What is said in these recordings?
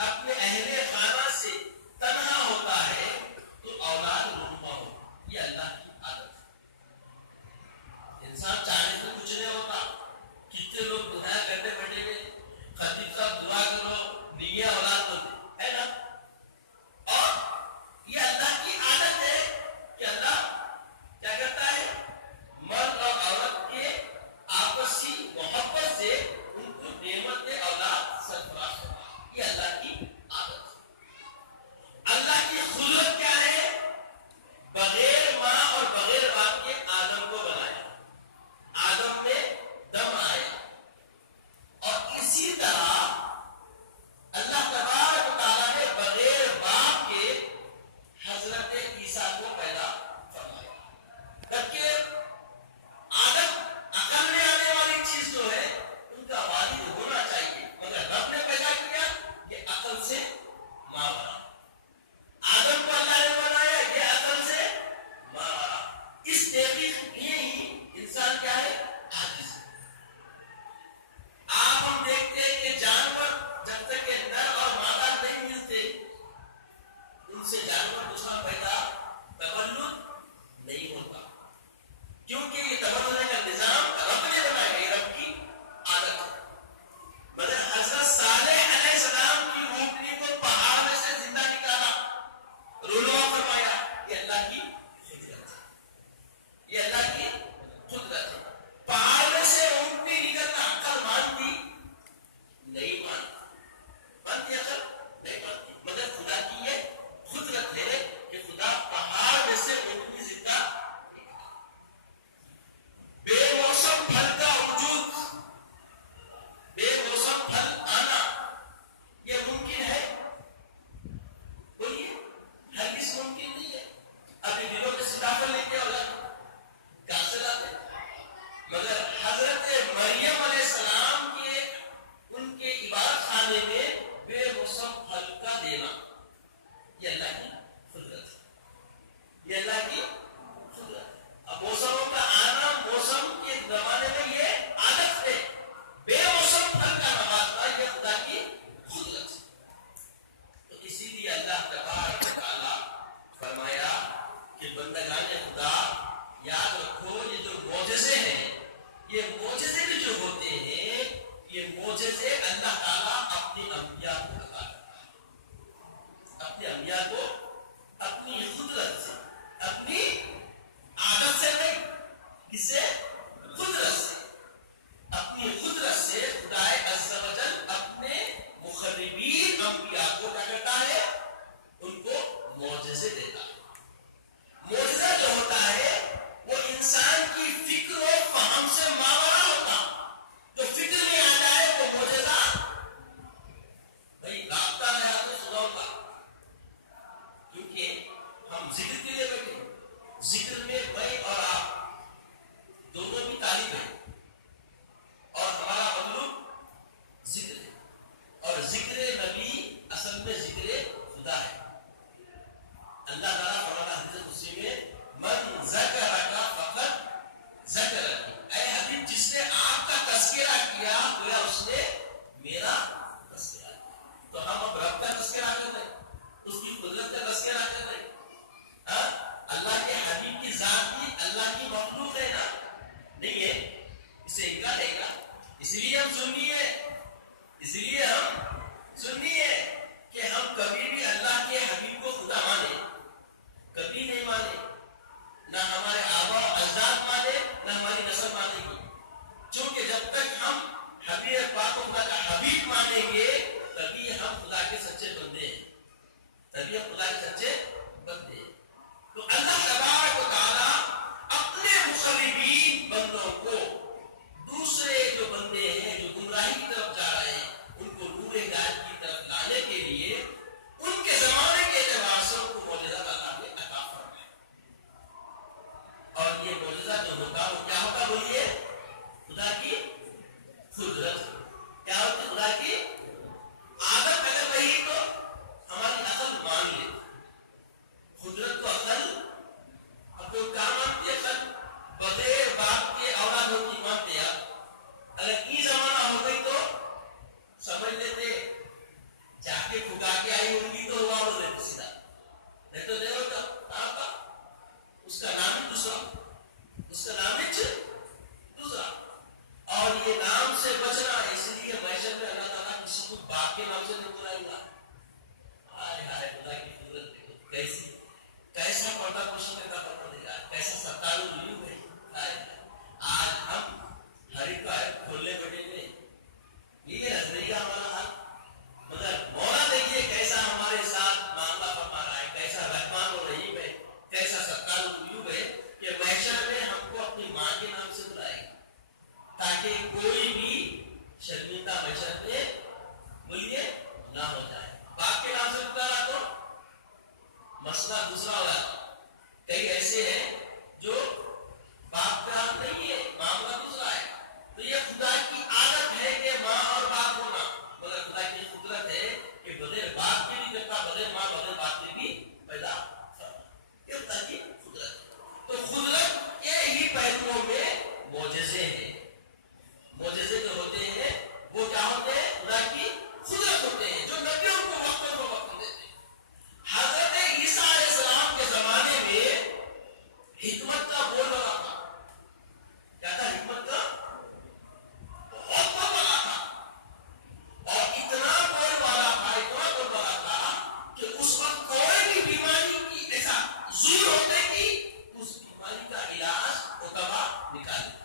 اپنے اہل خانہ سے تنہا ہوتا ہے تو اولاد رونما ہو. یہ اللہ کی عادت ہے. انسان چاہنے سے کچھ نہیں ہوتا. کتنے لوگ دعا کرنے بیٹھے ہوئے خطیب صاحب دعا کرو نیے اولاد ہوتے ہے نا. اور یہ اللہ کی عادت ہے کہ اللہ کیا کرتا ہے مرد اور عورت کے آپسی محبت سے ان کو نعمت اولاد سرفراز کرتا ہے. یہ اللہ کی عادت ہے. اللہ کی قدرت کیا ہے؟ بغیر ماں اور بغیر باپ کے آدم کو بنایا. آدم میں دم آیا اور اسی طرح اللہ تبارک و تعالیٰ نے بغیر باپ کے حضرت عیسیٰ کو پیدا فرمایا. جبکہ آدم عقل میں آنے والی چیز جو ہے ان کا والد ہونا چاہیے، مگر رب نے پیدا کیا یہ عقل سے ماں بنا. آدم کو اللہ نے بنایا یہ عقل سے ماں بنا. اس تحقیق میں ہی انسان کیا ہے؟ عاجز ہے. آپ ہم دیکھتے ہیں کہ جانور جب تک کہ نر اور مادہ نہیں ملتے ان سے جانور دوسرا پیدا تولد نہیں ہوتا، کیونکہ یہ تولد کا نظام رب نے بنایا. یہ رب کی عادت ہے. مگر حضرت صالح علیہ السلام کی اونٹنی کو پہاڑ میں سے زندہ نکالا، رونما فرمایا. یہ اللہ کی قدرت ہے. یہ اللہ کی قدرت ہے. پہاڑ میں سے اونٹنی نکلنا عقل مانتی نہیں مانتی عقل نہیں مانتی، مگر خدا کی یہ قدرت ہے کہ خدا پہاڑ میں سے اونٹنی زندہ نکالا. بے موسم پھل کا وجود، بے موسم پھل آنا یہ ممکن ہے؟ بولیے ہرگز ممکن نہیں ہے. ابھی دلوں کے سیتافل لے کے اولاد کہاں سے لاتے؟ مگر حضرت مریم علیہ السلام کے ان کے عبادت خانے میں بے موسم پھل کا دینا یہ اللہ کی قدرت ہے. یہ اللہ کی قدرت ہے. اب موسموں کا آنا موسم کے زمانے میں یہ عادت ہے. بے موسم پھل کا نوازنا یہ خدا کی قدرت ہے. تو اسی لیے اللہ تبارک و تعالیٰ فرمایا کہ بندگان خدا یاد رکھو یہ جو معجزے ہیں یہ معجزے بھی جو ہوتے ہیں یہ معجزے اللہ تعالیٰ اپنے انبیاء کو عطا کرتا ہے. اپنے انبیاء کو اپنی قدرت سے، اپنی عادت سے نہیں، کس سے؟ قدرت سے. اپنی قدرت سے خدا عز و جل اپنے مقربین انبیاء کو کیا کرتا ہے؟ ان کو معجزے دیتا ہے. معجزہ جو ہوتا ہے وہ انسان کی فکر و فہم سے ماورا ہوتا. جو فکر میں آ جائے وہ معجزہ بھائی رابطہ رہا تو سنا ہوتا. کیونکہ ہم ذکر کے لیے بیٹھے، ذکر میں بھائی اور آپ دونوں بھی طالب ہیں اور ہمارا مطلوب ذکر ہے. اور ذکر نبی اصل میں ذکر خدا ہے. اللہ تعالیٰ فرماتا ہے حدیث قدسی میں من ذکرک فقط ذکرنی. اے حبیب جس نے آپ کا تذکرہ کیا گویا اس نے میرا تذکرہ کیا. تو ہم اب رب کا تذکرہ کرتے ہیں، اس کی قدرت کا تذکرہ کرتے ہیں. اللہ کے حبیب کی ذات بھی اللہ کی مخلوق ہے نا، نہیں ہے؟ اسے انکار ہے نا. اس لیے ہم سنی ہے کہ ہم کبھی بھی اللہ کے حبیب کو خدا مانے کبھی نہیں مانے. نہ ہمارے آبا و اجداد مانے نہ ہماری نسل مانے گی. چونکہ جب تک ہم حبیب پاک کو خدا کا حبیب مانیں گے تبھی ہم خدا کے سچے بندے ہیں. تو اللہ تبارک و تعالیٰ اپنے مقربین بندوں کو دوسرے جو بندے ہیں جو گمراہی کی طرف جا رہے ہیں ان کو نور ہدایت کی طرف لانے کے لیے ان کے زمانے کے اعتبار سے ان کو معجزہ اللہ نے عطا فرمایا. اور یہ معجزہ جو ہوگا وہ کیا ہوگا؟ بولیے خدا کی قدرت. کیا ہوتی؟ خدا کی عادت. اگر وہی تو ہماری عقل مان لیتی. باپ کے نام سے نہیں بلائے گا. ہائے ہائے خدا کی قدرت دیکھو کیسی, کیسا پردہ پوشن کا پروردگار, کیسا ستار الوجود ہے. آج ہم ہر ایک کا کھولنے بیٹھے ہوئے یہ نظری کا ہمارا حال, مگر مولا دیکھیے کیسا ہمارے ساتھ معاملہ فرما رہا ہے, کیسا رحمان و رحیم ہے, کیسا ستار الوجود ہے کہ محشر میں ہم کو اپنی ماں کے نام سے بلائے گا تاکہ کوئی بھی شرمندہ محشر میں بولیے نہ ہو جائے. باپ کے نام سے پکارا تو مسئلہ دوسرا ہوگا. کئی ایسے ہیں جو باپ کا نہیں ہے, معاملہ دوسرا ہے. تو یہ خدا کی عادت ہے کہ ماں اور باپ ہونا, مگر خدا کی قدرت ہے کہ بغیر باپ کے بھی کرتا, بغیر ماں بغیر باپ کے بھی پیدا کرتا. یہ خدا کی قدرت ہے. تو قدرت کے ہی پہلوؤں میں معجزے ہیں. معجزے جو ہوتے ہیں وہ کیا ہوتے ہیں؟ خدا کی قدرت ہوتے ہیں جو نبیوں کو وقت کو وقت دیتے ہیں. حضرت عیسیٰ علیہ السلام کے زمانے میں حکمت کا بول بڑا تھا. کیا تھا حکمت کا؟ بہت بڑا تھا, اور اتنا بول والا تھا, اتنا بول والا تھا کہ اس وقت کوئی بھی بیماری کی ایسا زور ہوتے کہ اس بیماری کا علاج اتبا نکال دیا.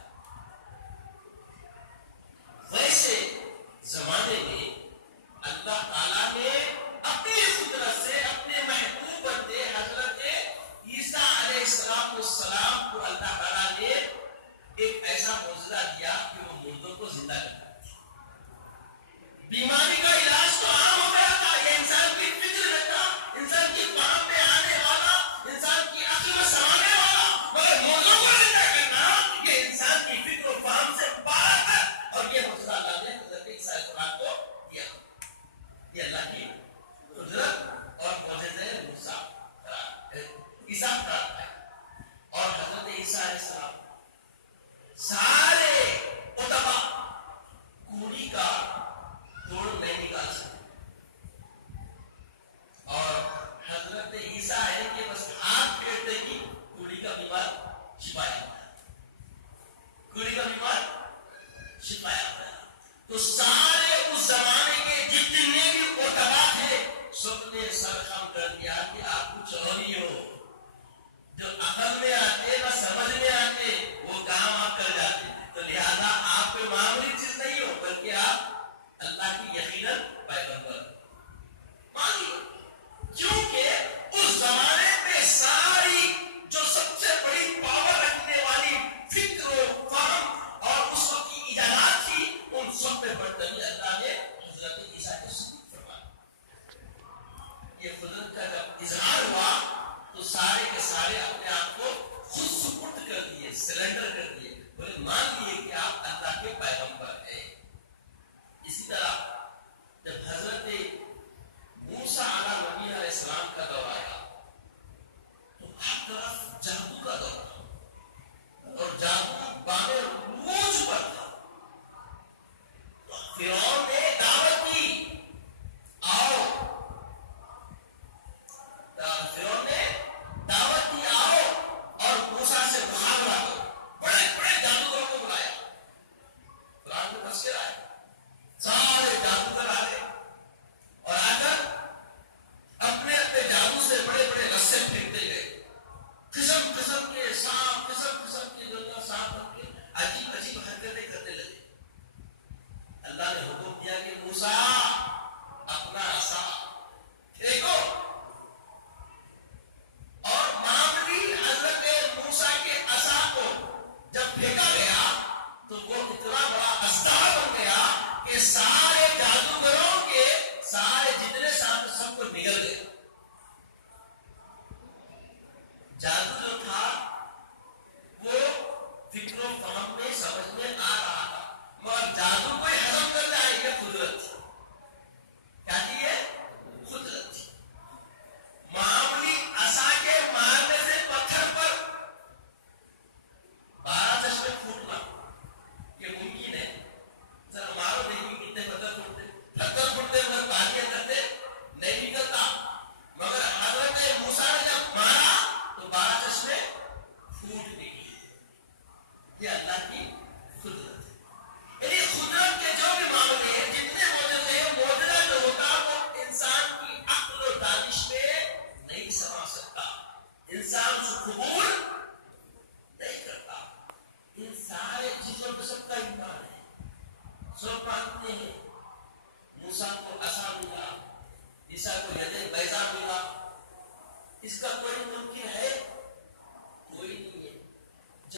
ویسے زمانے میں اللہ تعالیٰ نے اپنی قدرت سے اپنے محبوب بندے حضرت عیسیٰ علیہ السلام کو اللہ تعالیٰ نے ایک ایسا معجزہ دیا کہ وہ مردوں کو زندہ کر دیا. بیماری کا علاج تو عام ہو گیا تھا, یہ انسان کی فکر میں تھا, انسان کی فہم میں آنے والا, انسان کی عقل میں سمانے والا, مگر مردوں کو زندہ کرنا یہ انسان کی فکر و فہم سے باہر ہے. اور یہ معجزہ اللہ نے حضرت عیسیٰ علیہ السلام کو دیا. یہ اللہ کی قدرت اور معجزے موسیٰ عیسیٰ کرتا ہے. اور حضرت عیسیٰ علیہ السلام سارے اتبا کوڑی کا توڑ نہیں نکال سکتے, اور حضرت عیسیٰ ہے کہ بس ہاتھ پھیرتے ہی کوڑی کا بیمار چھپایا ہوتا ہے, کوڑی کا بیمار چھپایا ہوتا ہے. تو سارے اس زمانے کے جتنے بھی اتبا تھے سب نے سر خم کر دیا کہ آپ کچھ اور ہی ہو. جو عقل میں آتے نہ سمجھ میں آتے وہ کام آپ کر جاتے. تو لہذا آپ کوئی معمولی چیز نہیں ہو, بلکہ آپ اللہ کی یقیناً پیغمبر مانیے. کیونکہ اس زمانے میں ساری جو سب سے بڑی پاور رکھنے والی فکر و فہم اور اس وقت کی ایجادات تھی, ان سب پہ برتری اللہ نے حضرت عیسیٰ کو ثبوت فرمایا. یہ قدرت کا جب اظہار ہوا تو سارے کے سارے اپنے آپ کو خود سپرد کر دیے, سرنڈر کر دیے, بولے مان لیے کہ آپ اللہ کے پیغمبر ہیں. اسی طرح جب حضرت موسیٰ علیہ السلام کا دور آیا تو ہر طرف جادو کا دور تھا, اور جادو بامروج پر تھا. فرعون نے دعوت دی, آؤ, فرعون نے دعوت دی آؤ اور موسیٰ سے مقابلہ کرو. بڑے بڑے جادوگروں کو بلایا, قرآن میں تذکرہ ہے, سارے جادوگر آ گئے اور آ کر اپنے اپنے جادو سے بڑے بڑے رسے پھینکتے گئے. قسم قسم کے سانپ, قسم قسم کے جو سانپ بن کے عجیب عجیب حرکتیں کرنے لگے. اللہ نے حکم دیا کہ موسیٰ اپنا عصا پھینکو, اور معاملی حضرت موسیٰ کے عصا کو جب پھینکا گیا تو وہ اتنا بڑا اسدہ بن گیا کہ سارے جادوگروں کے سارے جتنے سانپ سب کو نگل گئے. جادو جو تھا وہ فکر و فہم میں سمجھ میں آ رہا تھا, مگر جادو کوئی ہضم کر جائے یہ قدرت تھی. کیا تھی یہ قدرت تھی. معمولی عصا کے مارنے سے پتھر پر 12 چشمے پھوٹنا یہ ممکن ہے. ذرا مارو دیکھیں کتنے پتھر پھوٹتے, پتھر پھوٹتے مگر پانی کرتے نہیں نکلتا. مگر حضرت موسیٰ نے جب مارا تو 12 چشمے پھوٹ نکلے. یہ اللہ کی قدرت ہے. یعنی قدرت کے جو بھی معاملے ہیں, جتنے معجزے ہیں, معجزہ جو موسیٰ کو عصا ملا، عیسیٰ کو ید بیضا ملا، اس کا کوئی ممکن ہے؟